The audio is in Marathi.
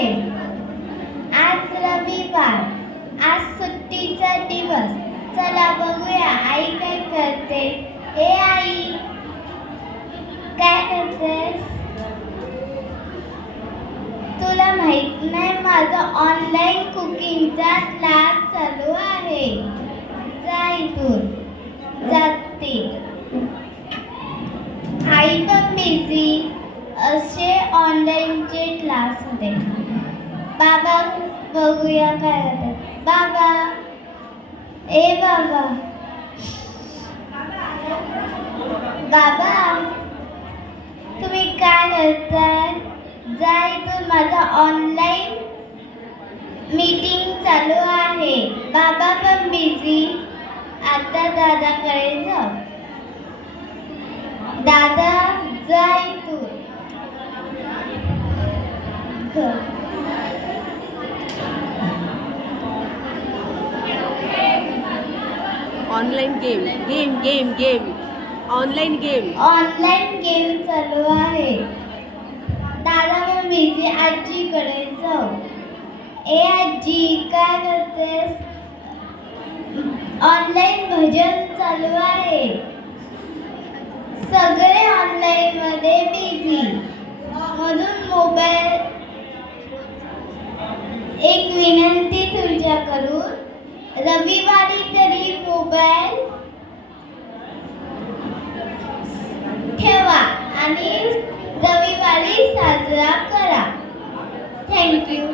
आहे. आज रविवार, आज सुट्टीचा दिवस. चला बघूया आई काय करते. हे आई, काय करतेस? तुला माहित नाही माझा ऑनलाईन कुकिंगचा क्लास चालू आहे. जा इथून. जाते. आई पण बिझी असे ऑनलाईनचे क्लास होते. बाबा बघूया काय करतात. बाबा, ए बाबा, बाबा तुम्ही काय करताय? जा इथून, माझा ऑनलाईन मीटिंग चालू आहे. बाबा पण बिझी. आता दादाकडे जा. दादा, जा इथून. ऑनलाईन गेम ऑनलाईन गेम चालू आहे. दादा पण बिझी. आजीकडे जाऊ. ए आजी, काय करतेस? ऑनलाईन भजन चालू आहे. सगळे ऑनलाईन मध्ये बिझी. मधून मोबाईल. एक विनंती तुमच्याकडून, रविवारी तरी मोबाईल ठेवा आणि रविवारी साजरा करा. थँक्यू.